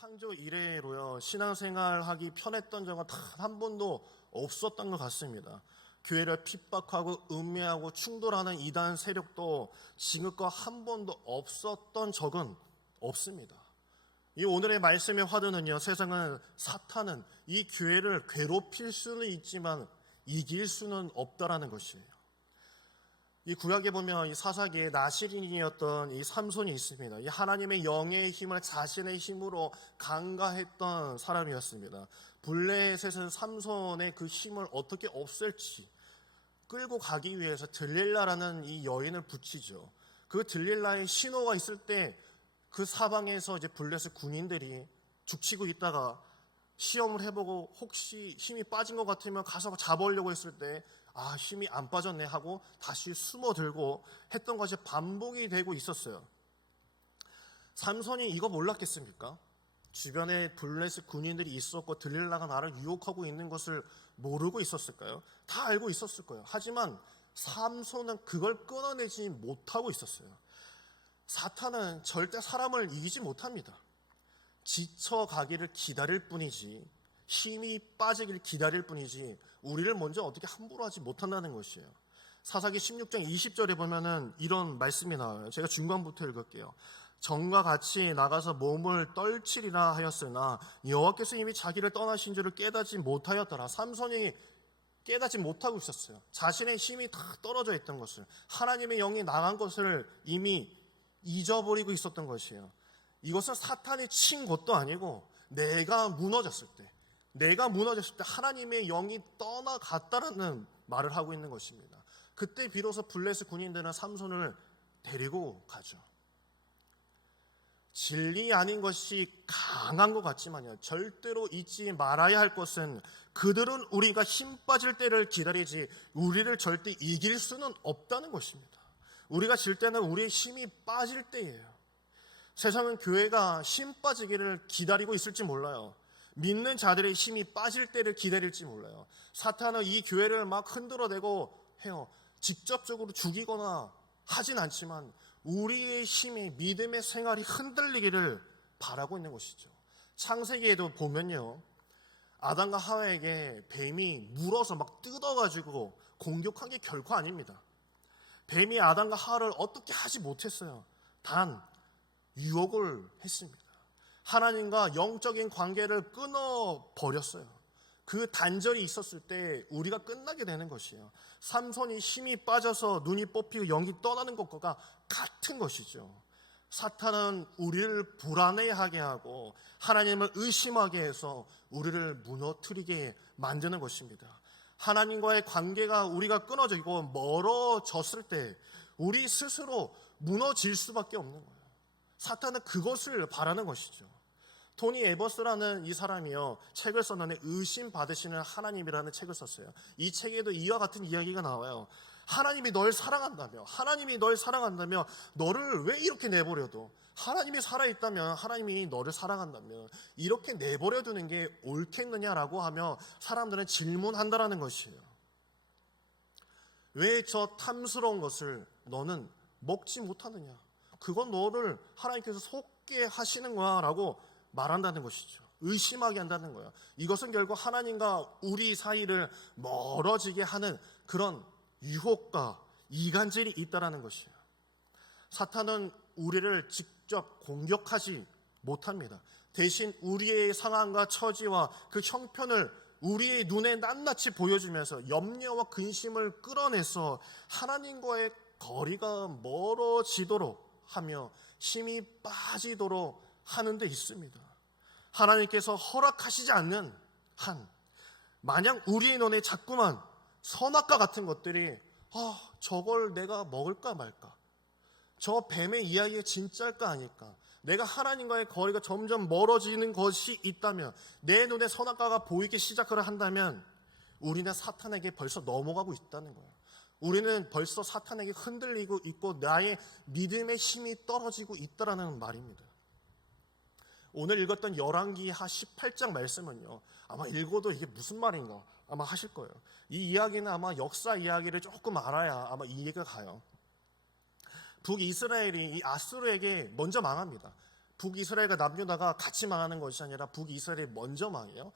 창조 이래로요, 신앙생활하기 편했던 적은 단 한 번도 없었던 것 같습니다. 교회를 핍박하고 음해하고 충돌하는 이단 세력도 지금껏 한 번도 없었던 적은 없습니다. 이 오늘의 말씀의 화두는요, 세상은 사탄은 이 교회를 괴롭힐 수는 있지만 이길 수는 없다라는 것이에요. 이 구약에 보면 이 사사기에 나실인이었던 이 삼손이 있습니다. 이 하나님의 영의 힘을 자신의 힘으로 강가했던 사람이었습니다. 블레셋은 삼손의 그 힘을 어떻게 없앨지 끌고 가기 위해서 들릴라라는 이 여인을 붙이죠. 그 들릴라의 신호가 있을 때 그 사방에서 이제 블레셋 군인들이 죽치고 있다가 시험을 해보고 혹시 힘이 빠진 것 같으면 가서 잡으려고 했을 때 힘이 안 빠졌네 하고 다시 숨어들고 했던 것이 반복이 되고 있었어요. 삼손이 이거 몰랐겠습니까? 주변에 블레셋 군인들이 있었고 들릴라가 나를 유혹하고 있는 것을 모르고 있었을까요? 다 알고 있었을 거예요. 하지만 삼손은 그걸 끊어내지 못하고 있었어요. 사탄은 절대 사람을 이기지 못합니다. 지쳐가기를 기다릴 뿐이지, 힘이 빠지기를 기다릴 뿐이지 우리를 먼저 어떻게 함부로 하지 못한다는 것이에요. 사사기 16장 20절에 보면은 이런 말씀이 나와요. 제가 중간부터 읽을게요. 정과 같이 나가서 몸을 떨치리라 하였으나 여호와께서 이미 자기를 떠나신 줄을 깨닫지 못하였더라. 삼손이 깨닫지 못하고 있었어요. 자신의 힘이 다 떨어져 있던 것을, 하나님의 영이 나간 것을 이미 잊어버리고 있었던 것이에요. 이것은 사탄이 친 것도 아니고 내가 무너졌을 때 하나님의 영이 떠나갔다라는 말을 하고 있는 것입니다. 그때 비로소 블레셋 군인들은 삼손을 데리고 가죠. 진리 아닌 것이 강한 것 같지만요, 절대로 잊지 말아야 할 것은 그들은 우리가 힘 빠질 때를 기다리지 우리를 절대 이길 수는 없다는 것입니다. 우리가 질 때는 우리의 힘이 빠질 때예요. 세상은 교회가 힘 빠지기를 기다리고 있을지 몰라요. 믿는 자들의 힘이 빠질 때를 기다릴지 몰라요. 사탄은 이 교회를 막 흔들어대고 해요. 직접적으로 죽이거나 하진 않지만 우리의 힘이, 믿음의 생활이 흔들리기를 바라고 있는 것이죠. 창세기에도 보면요, 아담과 하와에게 뱀이 물어서 막 뜯어가지고 공격한 게 결코 아닙니다. 뱀이 아담과 하와를 어떻게 하지 못했어요. 단 유혹을 했습니다. 하나님과 영적인 관계를 끊어버렸어요. 그 단절이 있었을 때 우리가 끝나게 되는 것이에요. 삼손이 힘이 빠져서 눈이 뽑히고 영이 떠나는 것과 같은 것이죠. 사탄은 우리를 불안해하게 하고 하나님을 의심하게 해서 우리를 무너뜨리게 만드는 것입니다. 하나님과의 관계가 우리가 끊어지고 멀어졌을 때 우리 스스로 무너질 수밖에 없는 거예요. 사탄은 그것을 바라는 것이죠. 토니 에버스라는 이 사람이요, 책을 썼는데 의심 받으시는 하나님이라는 책을 썼어요. 이 책에도 이와 같은 이야기가 나와요. 하나님이 널 사랑한다며 너를 왜 이렇게 내버려둬? 하나님이 살아있다면, 하나님이 너를 사랑한다면 이렇게 내버려두는 게 옳겠느냐라고 하며 사람들은 질문한다라는 것이에요. 왜 저 탐스러운 것을 너는 먹지 못하느냐? 그건 너를 하나님께서 속게 하시는 거야 라고 말한다는 것이죠. 의심하게 한다는 거예요. 이것은 결국 하나님과 우리 사이를 멀어지게 하는 그런 유혹과 이간질이 있다는 것이에요. 사탄은 우리를 직접 공격하지 못합니다. 대신 우리의 상황과 처지와 그 형편을 우리의 눈에 낱낱이 보여주면서 염려와 근심을 끌어내서 하나님과의 거리가 멀어지도록 하며 힘이 빠지도록 하는 데 있습니다. 하나님께서 허락하시지 않는 한, 만약 우리의 눈에 자꾸만 선악과 같은 것들이 저걸 내가 먹을까 말까, 저 뱀의 이야기가 진짜일까 아닐까, 내가 하나님과의 거리가 점점 멀어지는 것이 있다면, 내 눈에 선악과가 보이기 시작을 한다면 우리는 사탄에게 벌써 넘어가고 있다는 거예요. 우리는 벌써 사탄에게 흔들리고 있고 나의 믿음의 힘이 떨어지고 있다는 말입니다. 오늘 읽었던 열왕기하 18장 말씀은요, 아마 읽어도 이게 무슨 말인가 아마 하실 거예요. 이 이야기는 아마 역사 이야기를 조금 알아야 아마 이해가 가요. 북이스라엘이 이 아수르에게 먼저 망합니다. 북이스라엘과 남유다가 같이 망하는 것이 아니라 북이스라엘이 먼저 망해요.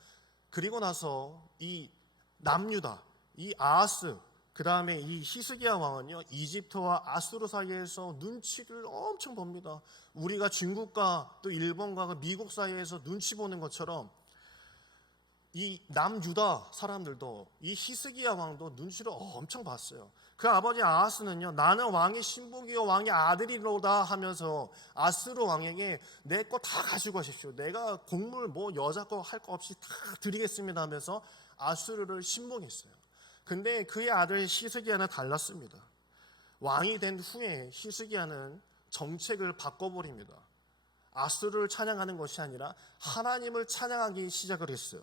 그리고 나서 이 남유다, 이 아하스, 그 다음에 이 히스기야 왕은요, 이집트와 아수르 사이에서 눈치를 엄청 봅니다. 우리가 중국과 또 일본과 미국 사이에서 눈치 보는 것처럼 이 남유다 사람들도 이 히스기야 왕도 눈치를 엄청 봤어요. 그 아버지 아하스는요, 나는 왕의 신복이요 왕의 아들이로다 하면서 아수르 왕에게 내 거 다 가지고 가십시오. 내가 곡물 뭐 여자 거 할 거 없이 다 드리겠습니다 하면서 아수르를 신복했어요. 근데 그의 아들 히스기야는 달랐습니다. 왕이 된 후에 히스기야는 정책을 바꿔버립니다. 아수르를 찬양하는 것이 아니라 하나님을 찬양하기 시작을 했어요.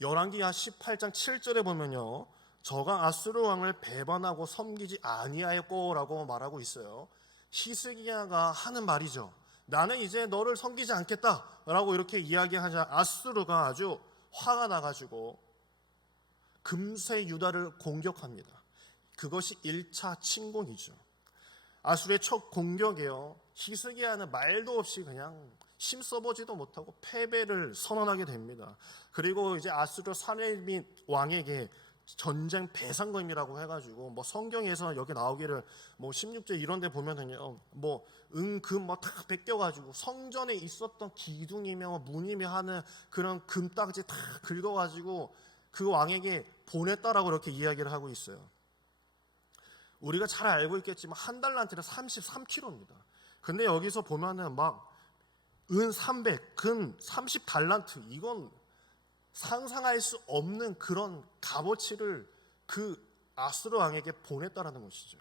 열왕기하 18장 7절에 보면요, 저가 아수르 왕을 배반하고 섬기지 아니하였고라고 말하고 있어요. 히스기야가 하는 말이죠. 나는 이제 너를 섬기지 않겠다라고 이렇게 이야기하자 아수르가 아주 화가 나가지고 금세 유다를 공격합니다. 그것이 1차 침공이죠. 아수르의 첫 공격에요, 히스기야는 말도 없이 그냥 힘써보지도 못하고 패배를 선언하게 됩니다. 그리고 이제 아수르 사네립 왕에게 전쟁 배상금이라고 해가지고 뭐 성경에서 여기 나오기를 뭐 16절 이런 데 보면은요, 뭐 금 뭐 다 뺏겨가지고 성전에 있었던 기둥이며 문이며 하는 그런 금딱지 다 긁어가지고 그 왕에게 보냈다라고 이렇게 이야기를 하고 있어요. 우리가 잘 알고 있겠지만 한 달란트는 33kg입니다. 근데 여기서 보면은 막 은 300, 금 30달란트, 이건 상상할 수 없는 그런 값어치를 그 아수르 왕에게 보냈다라는 것이죠.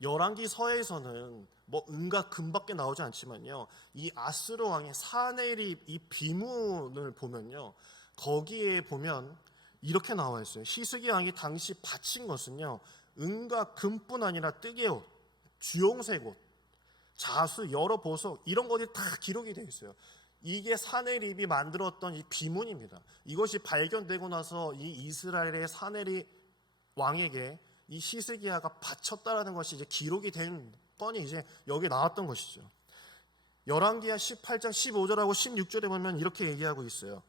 열왕기 서에서는 뭐 은과 금밖에 나오지 않지만요, 이 아수르 왕의 사네립 이 비문을 보면요, 거기에 보면 이렇게 나와 있어요. 히스기야 왕이 당시 바친 것은요, 은과 금뿐 아니라 뜨개옷, 주홍색 옷, 자수, 여러 보석, 이런 것이 다 기록이 되어 있어요. 이게 사네립이 만들었던 이 비문입니다. 이것이 발견되고 나서 이 이스라엘의 사네립 왕에게 이 히스기야가 바쳤다라는 것이 이제 기록이 된 건이 이제 여기 나왔던 것이죠. 열왕기하 18장 15절하고 16절에 보면 이렇게 얘기하고 있어요.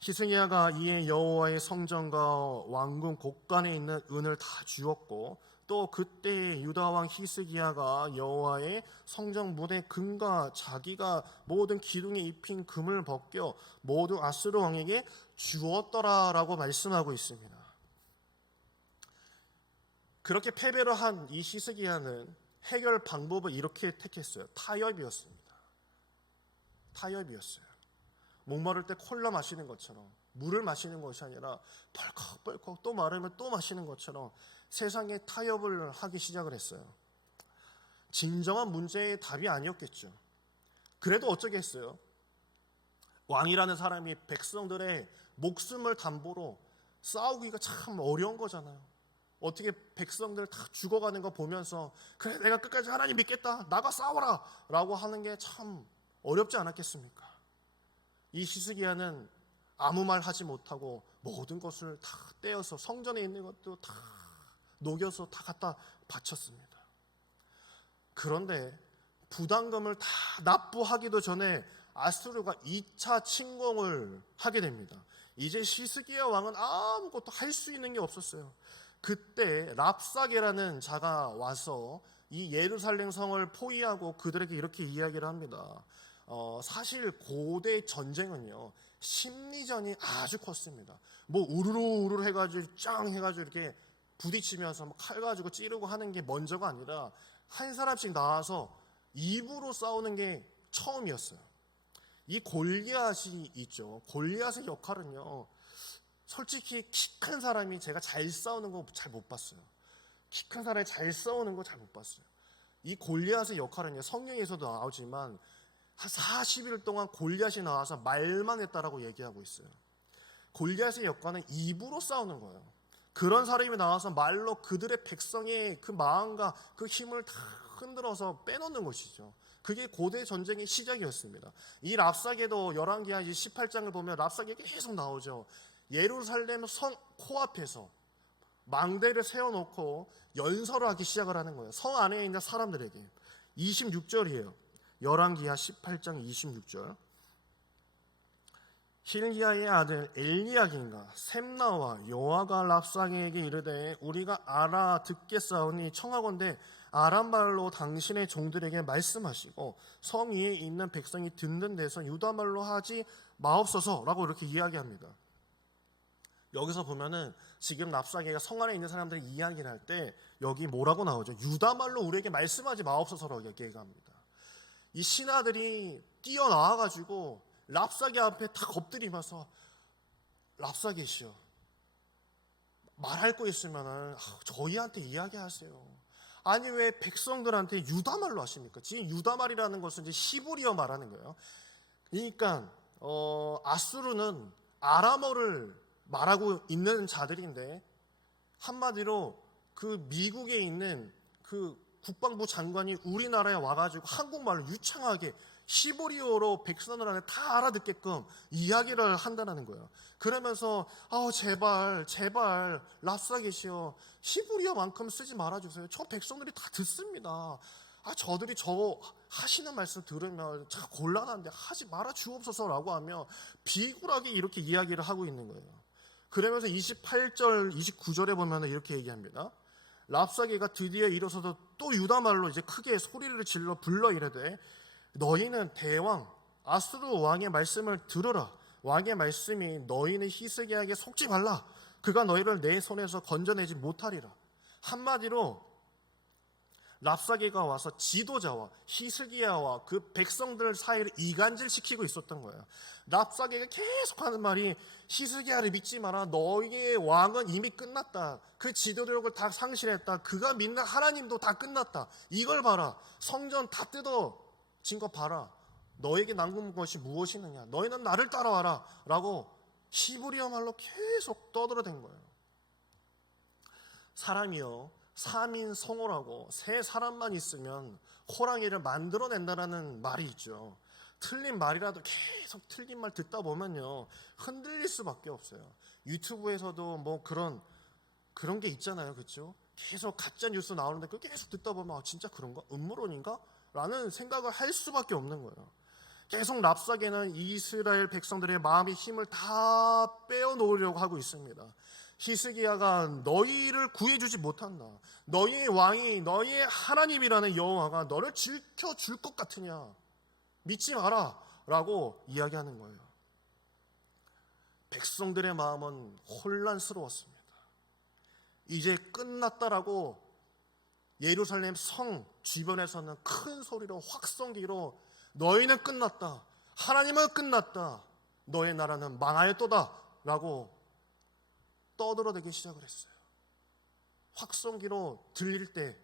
히스기야가 이에 여호와의 성전과 왕궁 곳간에 있는 은을 다 주었고, 또 그때 유다 왕 히스기야가 여호와의 성전 문의 금과 자기가 모든 기둥에 입힌 금을 벗겨 모두 아수르 왕에게 주었더라라고 말씀하고 있습니다. 그렇게 패배를 한 이 히스기야는 해결 방법을 이렇게 택했어요. 타협이었습니다. 타협이었어요. 목마를 때 콜라 마시는 것처럼, 물을 마시는 것이 아니라 벌컥벌컥 또 마르면 또 마시는 것처럼 세상에 타협을 하기 시작을 했어요. 진정한 문제의 답이 아니었겠죠. 그래도 어쩌겠어요. 왕이라는 사람이 백성들의 목숨을 담보로 싸우기가 참 어려운 거잖아요. 어떻게 백성들 다 죽어가는 거 보면서 그래 내가 끝까지 하나님 믿겠다, 나가 싸워라 라고 하는 게 참 어렵지 않았겠습니까? 이 히스기야는 아무 말 하지 못하고 모든 것을 다 떼어서 성전에 있는 것도 다 녹여서 다 갖다 바쳤습니다. 그런데 부담금을 다 납부하기도 전에 아수르가 2차 침공을 하게 됩니다. 이제 히스기야 왕은 아무것도 할 수 있는 게 없었어요. 그때 랍사게라는 자가 와서 이 예루살렘 성을 포위하고 그들에게 이렇게 이야기를 합니다. 사실 고대 전쟁은요, 심리전이 아주 컸습니다. 뭐 우르르 해가지고 짱 해가지고 이렇게 부딪히면서 칼 가지고 찌르고 하는 게 먼저가 아니라 한 사람씩 나와서 입으로 싸우는 게 처음이었어요. 이 골리앗이 있죠. 골리앗의 역할은요, 솔직히 키 큰 사람이 제가 잘 싸우는 거 잘 못 봤어요. 키 큰 사람이 잘 싸우는 거 잘 못 봤어요. 이 골리앗의 역할은요, 성경에서도 나오지만 한 40일 동안 골리앗이 나와서 말만 했다라고 얘기하고 있어요. 골리앗의 역할은 입으로 싸우는 거예요. 그런 사람이 나와서 말로 그들의 백성의 그 마음과 그 힘을 다 흔들어서 빼놓는 것이죠. 그게 고대 전쟁의 시작이었습니다. 이 랍사게도 열왕기하 18장을 보면 랍사게 계속 나오죠. 예루살렘 성 코앞에서 망대를 세워놓고 연설을 하기 시작을 하는 거예요. 성 안에 있는 사람들에게. 26절이에요. 열왕기하 18장 26절. 힐기야의 아들 엘리야긴과 셈나와 여호와가 랍사게에게 이르되 우리가 알아듣겠사오니 청하건대 아람말로 당신의 종들에게 말씀하시고 성 위에 있는 백성이 듣는 데서 유다말로 하지 마옵소서라고 이렇게 이야기합니다. 여기서 보면은 지금 랍사게가 성 안에 있는 사람들이 이야기를 할 때 여기 뭐라고 나오죠? 유다말로 우리에게 말씀하지 마옵소서라고 얘기합니다. 이 신하들이 뛰어나와가지고 랍사게 앞에 다 엎드리면서 랍사게시여, 말할 거 있으면은 저희한테 이야기하세요. 아니 왜 백성들한테 유다말로 하십니까? 지금 유다말이라는 것은 이제 히브리어 말하는 거예요. 그러니까 아수르는 아람어를 말하고 있는 자들인데 한마디로 그 미국에 있는 그 국방부 장관이 우리나라에 와가지고 한국말로 유창하게 히브리어로 백성들한테 다 알아듣게끔 이야기를 한다는 거예요. 그러면서 제발 랍사게시여 히브리어만큼 쓰지 말아주세요. 저 백성들이 다 듣습니다. 저들이 저 하시는 말씀 들으면 참 곤란한데 하지 말아 주옵소서라고 하며 비굴하게 이렇게 이야기를 하고 있는 거예요. 그러면서 28절 29절에 보면 이렇게 얘기합니다. 랍사게가 드디어 일어서서 또 유다말로 이제 크게 소리를 질러 불러 이르되 너희는 대왕 아수르 왕의 말씀을 들으라. 왕의 말씀이 너희는 히스기야에게 속지 말라. 그가 너희를 내 손에서 건져내지 못하리라. 한마디로 랍사게가 와서 지도자와 히스기야와 그 백성들 사이를 이간질시키고 있었던 거예요. 랍사게가 계속하는 말이 히스기야를 믿지 마라. 너희의 왕은 이미 끝났다. 그 지도력을 다 상실했다. 그가 믿는 하나님도 다 끝났다. 이걸 봐라. 성전 다 뜯어진 거 봐라. 너에게 남은 것이 무엇이느냐. 너희는 나를 따라와라 라고 히브리어 말로 계속 떠들어댄 거예요. 사람이요 3인 성호라고 세 사람만 있으면 호랑이를 만들어낸다라는 말이 있죠. 틀린 말이라도 계속 틀린 말 듣다 보면요 흔들릴 수밖에 없어요. 유튜브에서도 뭐 그런 게 있잖아요, 그렇죠? 계속 가짜 뉴스 나오는데 그 계속 듣다 보면 진짜 그런가? 음모론인가? 라는 생각을 할 수밖에 없는 거예요. 계속 랍사게는 이스라엘 백성들의 마음의 힘을 다 빼어놓으려고 하고 있습니다. 히스기야가 너희를 구해주지 못한다. 너희의 왕이 너희의 하나님이라는 여호와가 너를 지켜줄 것 같으냐. 믿지 마라 라고 이야기하는 거예요. 백성들의 마음은 혼란스러웠습니다. 이제 끝났다라고 예루살렘 성 주변에서는 큰 소리로 확성기로 너희는 끝났다. 하나님은 끝났다. 너의 나라는 망하였도다 라고 떠들어대기 시작을 했어요. 확성기로 들릴 때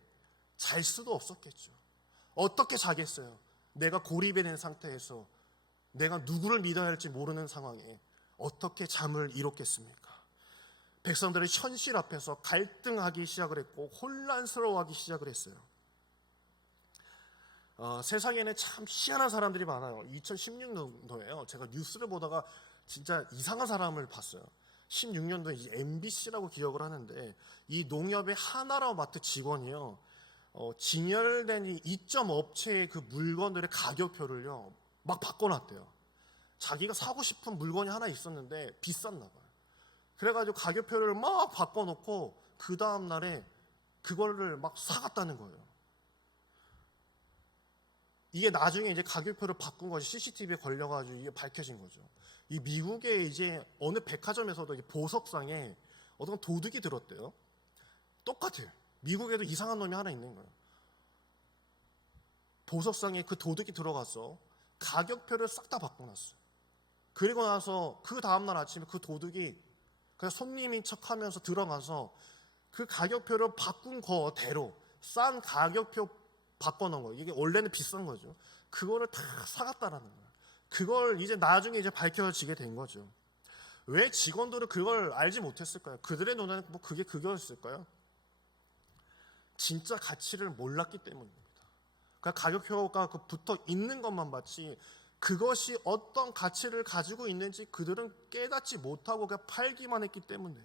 잘 수도 없었겠죠. 어떻게 자겠어요? 내가 고립이 된 상태에서 내가 누구를 믿어야 할지 모르는 상황에 어떻게 잠을 이뤘겠습니까? 백성들이 현실 앞에서 갈등하기 시작을 했고 혼란스러워하기 시작을 했어요. 세상에는 참 희한한 사람들이 많아요. 2016년도에요. 제가 뉴스를 보다가 진짜 이상한 사람을 봤어요. 16년도에 MBC라고 기억을 하는데 이 농협의 하나라마트 직원이요. 진열된 이 이점 업체의 그 물건들의 가격표를요. 막 바꿔놨대요. 자기가 사고 싶은 물건이 하나 있었는데 비쌌나 봐요. 그래가지고 가격표를 막 바꿔놓고 그 다음날에 그거를 막 사갔다는 거예요. 이게 나중에 이제 가격표를 바꾼 것이 CCTV에 걸려가지고 이게 밝혀진 거죠. 이 미국의 이제 어느 백화점에서도 보석상에 어떤 도둑이 들었대요. 똑같아요. 미국에도 이상한 놈이 하나 있는 거예요. 보석상에 그 도둑이 들어가서 가격표를 싹 다 바꿔놨어요. 그리고 나서 그 다음날 아침에 그 도둑이 그냥 손님인 척하면서 들어가서 그 가격표를 바꾼 거대로 싼 가격표 바꿔놓은 거예요. 이게 원래는 비싼 거죠. 그거를 다 사갔다라는 거예요. 그걸 이제 나중에 이제 밝혀지게 된 거죠. 왜 직원들은 그걸 알지 못했을까요? 그들의 눈에는 뭐 그게 그거였을까요? 진짜 가치를 몰랐기 때문입니다. 그러니까 가격표가 붙어 있는 것만 봤지 그것이 어떤 가치를 가지고 있는지 그들은 깨닫지 못하고 그냥 팔기만 했기 때문에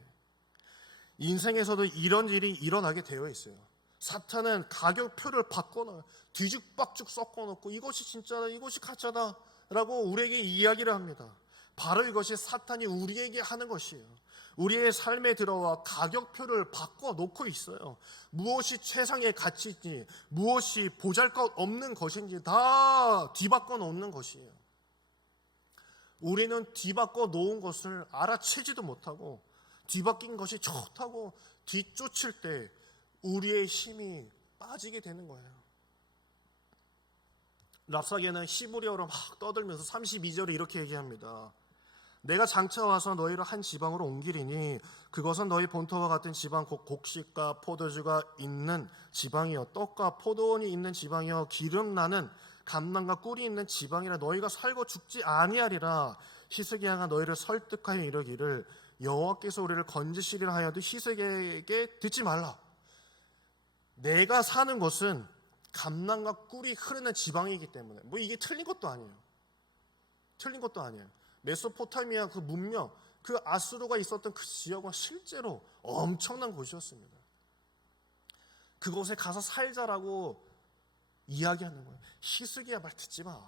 인생에서도 이런 일이 일어나게 되어 있어요. 사탄은 가격표를 바꿔놔요. 뒤죽박죽 섞어놓고 이것이 진짜다, 이것이 가짜다 라고 우리에게 이야기를 합니다. 바로 이것이 사탄이 우리에게 하는 것이에요. 우리의 삶에 들어와 가격표를 바꿔놓고 있어요. 무엇이 최상의 가치인지, 무엇이 보잘것없는 것인지 다 뒤바꿔 놓는 것이에요. 우리는 뒤바꿔 놓은 것을 알아채지도 못하고 뒤바뀐 것이 좋다고 뒤쫓을 때 우리의 힘이 빠지게 되는 거예요. 랍사게는 히브리어로 막 떠들면서 32절에 이렇게 얘기합니다. 내가 장차 와서 너희를 한 지방으로 옮기리니 그것은 너희 본토와 같은 지방 곧 곡식과 포도주가 있는 지방이요 떡과 포도원이 있는 지방이요 기름 나는 감람과 꿀이 있는 지방이라 너희가 살고 죽지 아니하리라. 히스기야가 너희를 설득하여 이르기를 여호와께서 우리를 건지시리라 하여도 히스기야에게 듣지 말라. 내가 사는 곳은 감람과 꿀이 흐르는 지방이기 때문에 뭐 이게 틀린 것도 아니에요. 틀린 것도 아니에요. 메소포타미아 그 문명, 그 아수르가 있었던 그 지역은 실제로 엄청난 곳이었습니다. 그곳에 가서 살자라고 이야기하는 거예요. 히스기야 말 듣지 마.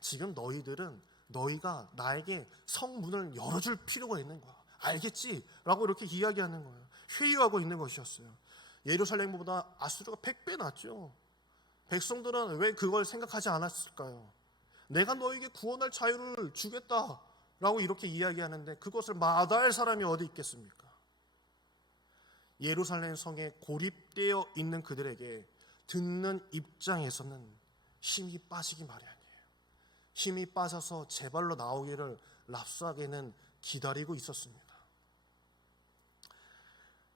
지금 너희가 나에게 성문을 열어줄 필요가 있는 거야. 알겠지? 라고 이렇게 이야기하는 거예요. 회유하고 있는 것이었어요. 예루살렘보다 아수르가 100배 낫죠. 백성들은 왜 그걸 생각하지 않았을까요? 내가 너에게 구원할 자유를 주겠다라고 이렇게 이야기하는데 그것을 마다할 사람이 어디 있겠습니까? 예루살렘 성에 고립되어 있는 그들에게 듣는 입장에서는 힘이 빠지기 마련이에요. 힘이 빠져서 제 발로 나오기를 랍사게는 기다리고 있었습니다.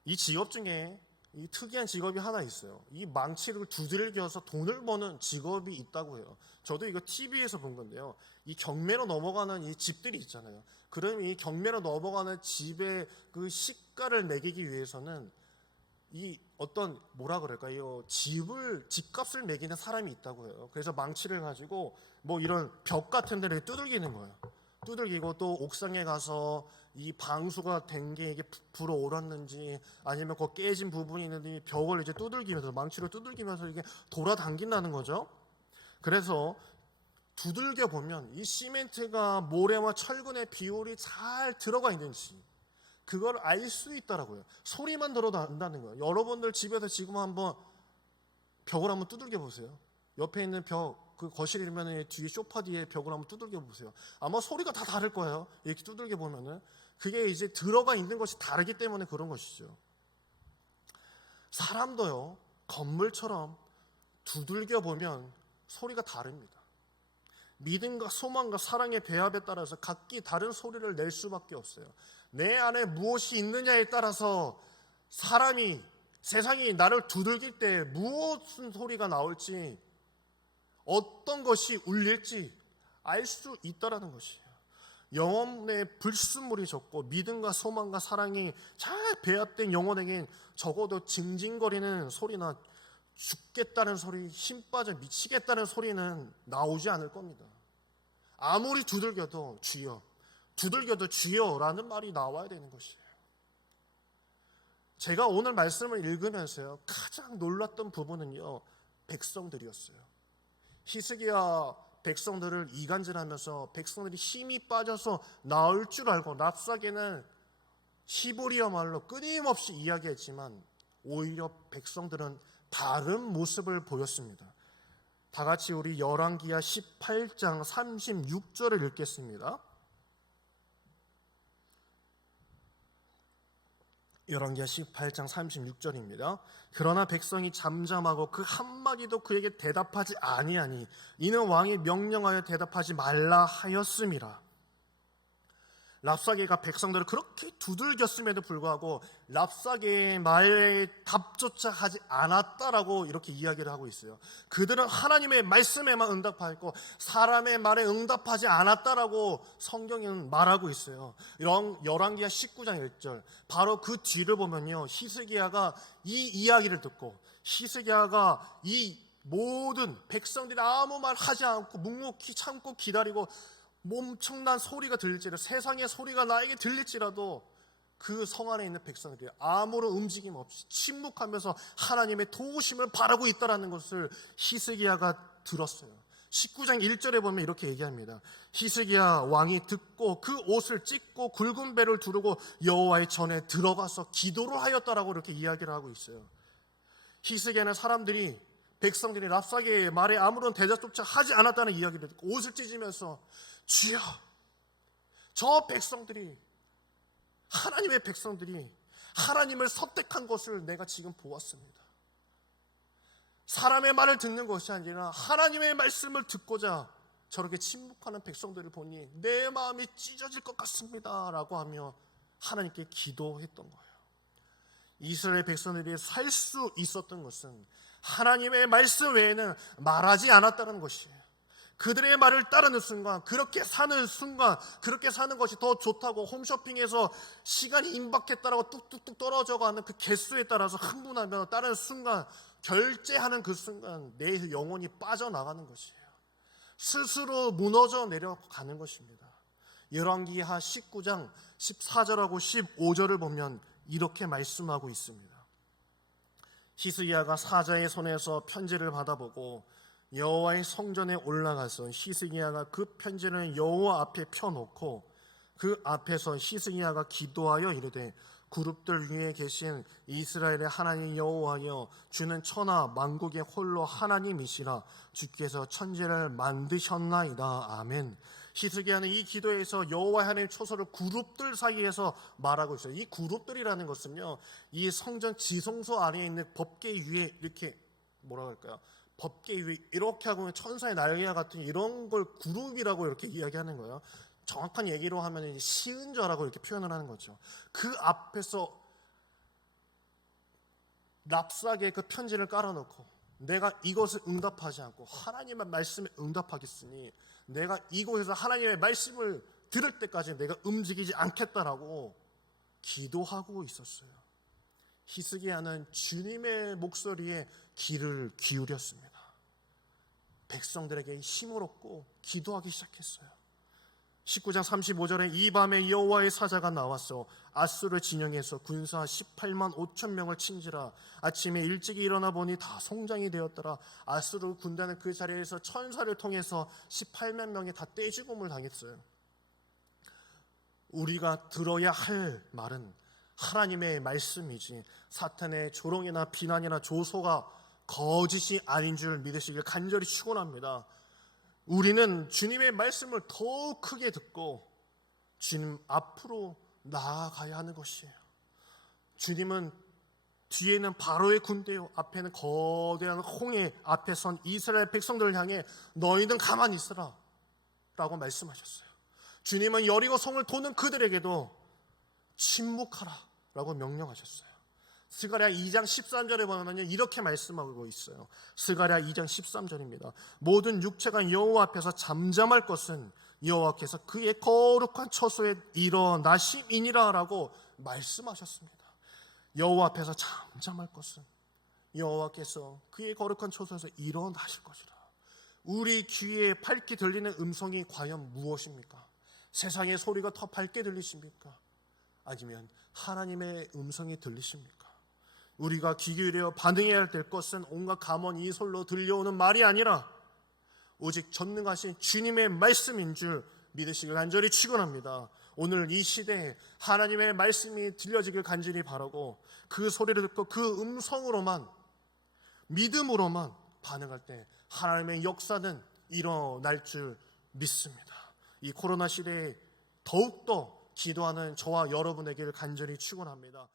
이 직업 중에 이 특이한 직업이 하나 있어요. 이 망치를 두들겨서 돈을 버는 직업이 있다고 해요. 저도 이거 TV에서 본 건데요. 이 경매로 넘어가는 이 집들이 있잖아요. 그럼 이 경매로 넘어가는 집의 그 시가를 매기기 위해서는 이 어떤 뭐라 그럴까요? 집값을 매기는 사람이 있다고 해요. 그래서 망치를 가지고 뭐 이런 벽 같은 데를 두들기는 거예요. 두들기고 또 옥상에 가서 이 방수가 된 게 이게 불어올랐는지 아니면 그 깨진 부분이 있는지 벽을 이제 두들기면서 망치로 두들기면서 이게 돌아당긴다는 거죠. 그래서 두들겨 보면 이 시멘트가 모래와 철근의 비율이 잘 들어가 있는지 그걸 알 수 있더라고요. 소리만 들어도 안다는 거예요. 여러분들 집에서 지금 한번 벽을 한번 두들겨 보세요. 옆에 있는 벽, 그 거실이면 뒤에 소파 뒤에 벽을 한번 두들겨 보세요. 아마 소리가 다 다를 거예요. 이렇게 두들겨 보면은 그게 이제 들어가 있는 것이 다르기 때문에 그런 것이죠. 사람도요, 건물처럼 두들겨 보면 소리가 다릅니다. 믿음과 소망과 사랑의 배합에 따라서 각기 다른 소리를 낼 수밖에 없어요. 내 안에 무엇이 있느냐에 따라서 세상이 나를 두들길 때 무슨 소리가 나올지 어떤 것이 울릴지 알 수 있다라는 것이에요. 영혼의 불순물이 적고 믿음과 소망과 사랑이 잘 배합된 영혼에겐 적어도 징징거리는 소리나 죽겠다는 소리, 힘 빠져 미치겠다는 소리는 나오지 않을 겁니다. 아무리 두들겨도 주여라는 말이 나와야 되는 것이에요. 제가 오늘 말씀을 읽으면서요, 가장 놀랐던 부분은요, 백성들이었어요. 히스기야 백성들을 이간질하면서 백성들이 힘이 빠져서 나올 줄 알고 랍사게는 히브리어 말로 끊임없이 이야기했지만 오히려 백성들은 다른 모습을 보였습니다. 다 같이 우리 열왕기하 18장 36절을 읽겠습니다. 열왕기하 18장 36절입니다. 그러나 백성이 잠잠하고 그 한마디도 그에게 대답하지 아니하니 이는 왕이 명령하여 대답하지 말라 하였음이라. 랍사게가 백성들을 그렇게 두들겼음에도 불구하고 랍사게의 말에 답조차 하지 않았다라고 이렇게 이야기를 하고 있어요. 그들은 하나님의 말씀에만 응답하였고 사람의 말에 응답하지 않았다라고 성경은 말하고 있어요. 열왕기하 19장 1절 바로 그 뒤를 보면요, 히스기야가 이 이야기를 듣고 히스기야가 이 모든 백성들이 아무 말 하지 않고 묵묵히 참고 기다리고 엄청난 소리가 들릴지라도 세상의 소리가 나에게 들릴지라도 그 성 안에 있는 백성들이 아무런 움직임 없이 침묵하면서 하나님의 도우심을 바라고 있다는 것을 히스기야가 들었어요. 19장 1절에 보면 이렇게 얘기합니다. 히스기야 왕이 듣고 그 옷을 찢고 굵은 배를 두르고 여호와의 전에 들어가서 기도를 하였다라고 이렇게 이야기를 하고 있어요. 히스기야는 백성들이 랍사게의 말에 아무런 대답조차 하지 않았다는 이야기를 듣고 옷을 찢으면서 주여, 저 백성들이, 하나님의 백성들이 하나님을 선택한 것을 내가 지금 보았습니다. 사람의 말을 듣는 것이 아니라 하나님의 말씀을 듣고자 저렇게 침묵하는 백성들을 보니 내 마음이 찢어질 것 같습니다 라고 하며 하나님께 기도했던 거예요. 이스라엘 백성들이 살 수 있었던 것은 하나님의 말씀 외에는 말하지 않았다는 것이에요. 그들의 말을 따르는 순간, 그렇게 사는 것이 더 좋다고 홈쇼핑에서 시간이 임박했다라고 뚝뚝뚝 떨어져가는 그 개수에 따라서 흥분하며 따르는 순간, 결제하는 그 순간 내 영혼이 빠져나가는 것이에요. 스스로 무너져 내려가는 것입니다. 열왕기하 19장 14절하고 15절을 보면 이렇게 말씀하고 있습니다. 히스기야가 사자의 손에서 편지를 받아보고 여호와의 성전에 올라가서 히스기야가 그 편지를 여호와 앞에 펴놓고 그 앞에서 히스기야가 기도하여 이르되 그룹들 위에 계신 이스라엘의 하나님 여호와여, 주는 천하 만국의 홀로 하나님이시라. 주께서 천지를 만드셨나이다. 아멘. 히스기야는 이 기도에서 여호와 하나님의 초소를 그룹들 사이에서 말하고 있어요. 이 그룹들이라는 것은요, 이 성전 지성소 안에 있는 법궤 위에 이렇게 뭐라 할까요? 법궤 위에 이렇게 하고 천사의 날개와 같은 이런 걸 그룹이라고 이렇게 이야기하는 거예요. 정확한 얘기로 하면 이제 시은자라고 이렇게 표현을 하는 거죠. 그 앞에서 납작에 그 편지를 깔아놓고 내가 이것을 응답하지 않고 하나님의 말씀에 응답하겠으니 내가 이곳에서 하나님의 말씀을 들을 때까지 내가 움직이지 않겠다라고 기도하고 있었어요. 히스기야는 주님의 목소리에 귀를 기울였습니다. 백성들에게 힘을 얻고 기도하기 시작했어요. 19장 35절에 이 밤에 여호와의 사자가 나와서 아수르 진영에서 군사 18만 5천 명을 친지라. 아침에 일찍이 일어나 보니 다 송장이 되었더라. 아수르 군단은 그 자리에서 천사를 통해서 18만 명이 다 떼죽음을 당했어요. 우리가 들어야 할 말은 하나님의 말씀이지 사탄의 조롱이나 비난이나 조소가 거짓이 아닌 줄 믿으시길 간절히 축원합니다. 우리는 주님의 말씀을 더 크게 듣고 주님 앞으로 나아가야 하는 것이에요. 주님은 뒤에는 바로의 군대요, 앞에는 거대한 홍해 앞에 선 이스라엘 백성들을 향해 너희는 가만히 있으라 라고 말씀하셨어요. 주님은 여리고 성을 도는 그들에게도 침묵하라 라고 명령하셨어요. 스가랴 2장 13절에 보면 이렇게 말씀하고 있어요. 스가랴 2장 13절입니다. 모든 육체가 여호와 앞에서 잠잠할 것은 여호와께서 그의 거룩한 처소에 일어나심이니라 라고 말씀하셨습니다. 여호와 앞에서 잠잠할 것은 여호와께서 그의 거룩한 처소에서 일어나실 것이라. 우리 귀에 밝게 들리는 음성이 과연 무엇입니까? 세상의 소리가 더 밝게 들리십니까? 아니면 하나님의 음성이 들리십니까? 우리가 귀 기울여 반응해야 될 것은 온갖 감언 이솔로 들려오는 말이 아니라 오직 전능하신 주님의 말씀인 줄 믿으시길 간절히 축원합니다. 오늘 이 시대에 하나님의 말씀이 들려지길 간절히 바라고 그 소리를 듣고 그 음성으로만, 믿음으로만 반응할 때 하나님의 역사는 일어날 줄 믿습니다. 이 코로나 시대에 더욱더 기도하는 저와 여러분에게 간절히 축원합니다.